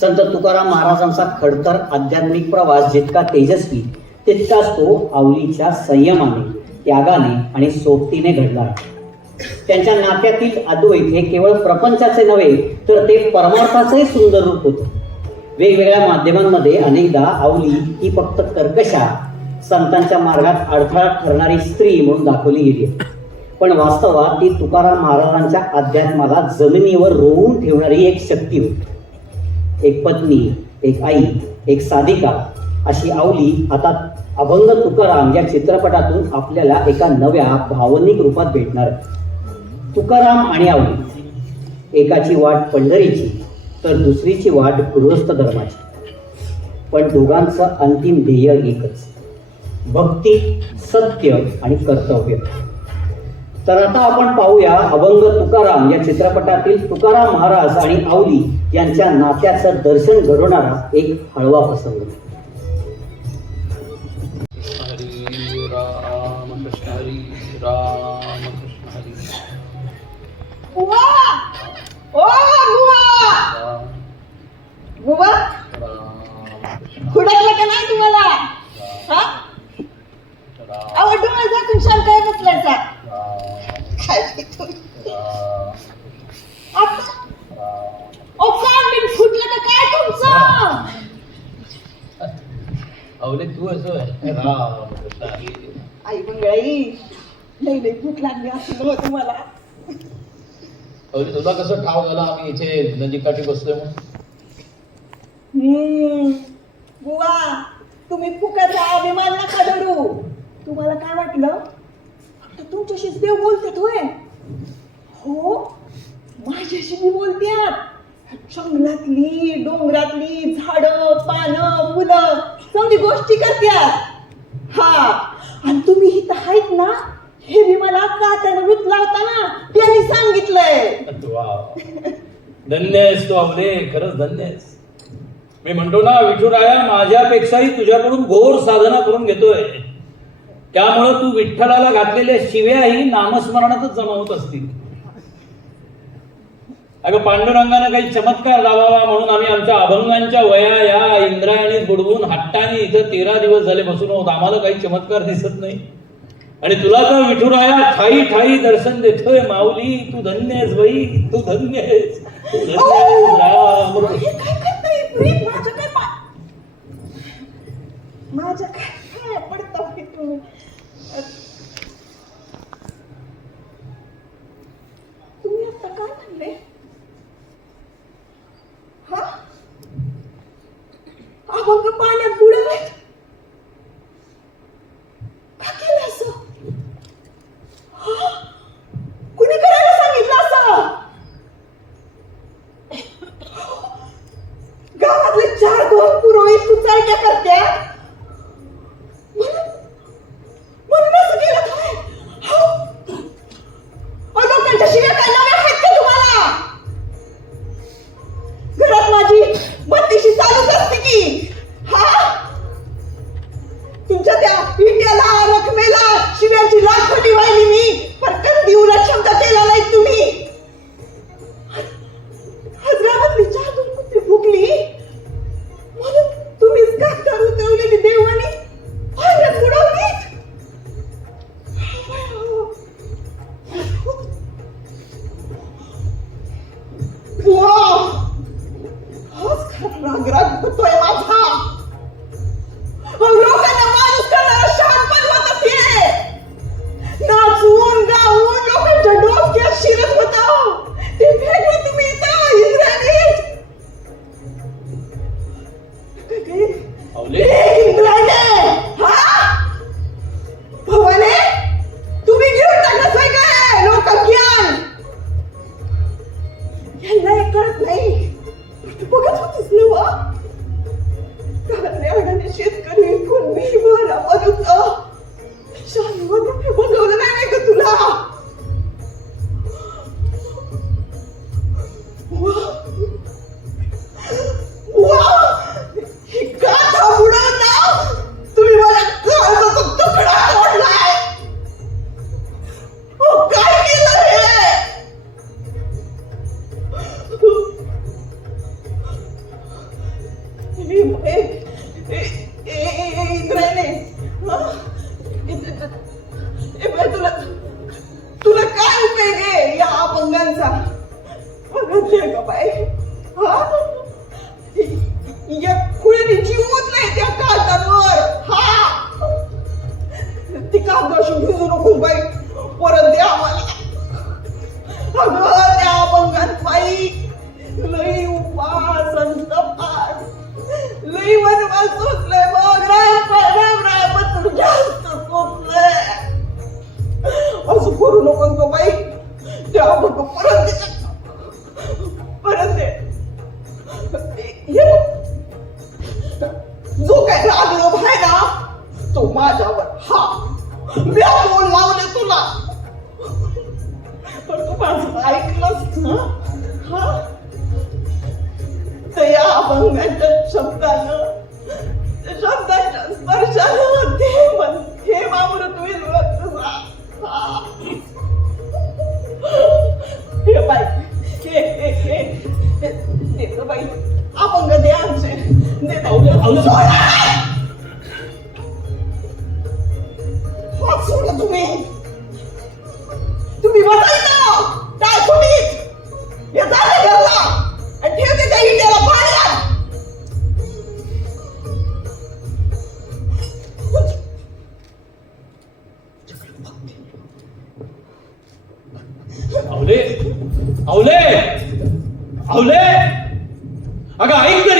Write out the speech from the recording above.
संत तुकाराम महाराजांचा खडतर आध्यात्मिक प्रवास जितका तेजस्वी तितकाच तो आवलीच्या संयमाने त्यागाने आणि सोबतीने घडला. त्यांच्या नात्यातील अद्वैत हे केवळ प्रपंचाचे नव्हे तर ते परमार्थाचे सुंदर रूप होतं. वेगवेगळ्या माध्यमांमध्ये अनेकदा आवली ही फक्त कर्कशा संतांच्या मार्गात अडथळा ठरणारी स्त्री म्हणून दाखवली गेली. आहे. पण वास्तवात ती तुकाराम महाराजांच्या अध्यात्माला जमिनीवर रोवून ठेवणारी एक शक्ती होती. एक पत्नी एक आई एक साधिका अशी आवली. आता अभंग तुकाराम या चित्रपटातून आपल्याला एका नव्या भावनिक रूपात भेटणार. तुकाराम आणि आवली. एकाची वाट पंढरीची तर दुसरीची वाट गृहस्थ धर्माची. पण दोघांचं अंतिम ध्येय एकच. भक्ती सत्य आणि कर्तव्य. तर आता आपण पाहूया अभंग तुकाराम या चित्रपटातील तुकाराम महाराज आणि आवली यांच्या नात्याचं दर्शन घडवणारा एक हळवा प्रसंग. हरी राम कृष्ण हरी राम. कृष्ण हरी बुवा ओ बुवा राम बुवा राम कृष्ण हुडकलं का नाही तुम्हाला हा राम अहो डोळे झाकून शांत काय बसलायचा राम काय ते तुम्ही? राम आता राम ओ कान बिन फुटलं का काय तुमचं अवले तू असं राम कृष्ण हरी आई मंगळाई लई लई भूक लागली असं नव्हतं मला अवले तुला कसं ठाव झाला? आम्ही इथे नदीकाठी बसलोय म्हणून. बुवा तुम्ही फुकाचा अभिमान नका धरू. तुम्हाला काय वाटलं? आता तुमच्याशीच देव बोलतात होय. हो माझ्याशी मी बोलते जंगलातली डोंगरातली झाड पानं मुलं चांगली गोष्टी करत्यात आहेत ना हे मी मला काट्यानं विकला होता ना त्यांनी सांगितलंय धन्य आहेस तू अवले खरंच धन्य आहेस. मी म्हणतो ना विठुराया माझ्यापेक्षाही तुझ्याकडून घोर साधना करून घेतोय. त्यामुळं तू विठ्ठलाला घातलेल्या शिव्याही नामस्मरणातच जमावत असतील. अगं पांडुरंगानं काही चमत्कार लावावा म्हणून आम्ही आमच्या अभंगांच्या वया या इंद्रायणीत बुडवून हट्टाने इथं तेरा दिवस झाले बसून आहोत. आम्हाला काही चमत्कार दिसत नाही. आणि तुला तर विठुराया ठाई ठाई दर्शन देतोय माऊली तू धन्य आहेस बाई तू धन्य आहेस तू धन्य आहेस राम. आवले भवाने तुम्ही घेऊन टाकलास होय काय लोक ज्ञान यांना हे कळत नाही. तू बघत होतीस ना वा? शेतकरी कोण मी बरं मदत अपंगांचा बघितलंय का बाई. हा? या खुळीने जीवत नाही त्या कागदांवर हा? ती कागदाशी भिजू नको बाई. परत द्या आम्हाला. अगं त्या अपंगात बाई. लई उपास संतपास लई वनवास सोचलंय मी बोल लावले तुला पण तू माझं ऐकलंस ना ते या अभंगाच्या शब्दानं शब्दाच्या स्पर्शानं ते मन हे मामृत होईल हे बाई हे हे हे हे, बाई अपंग दे आमचे दे अवले- अवले- सोडा! हात सोडा तुम्ही तुम्ही बसायचं काय तुम्ही हे झालं घरला आणि ठेवते त्या इंडियाला बाहेर अवले अवले अवले अगं ऐक तरी अवले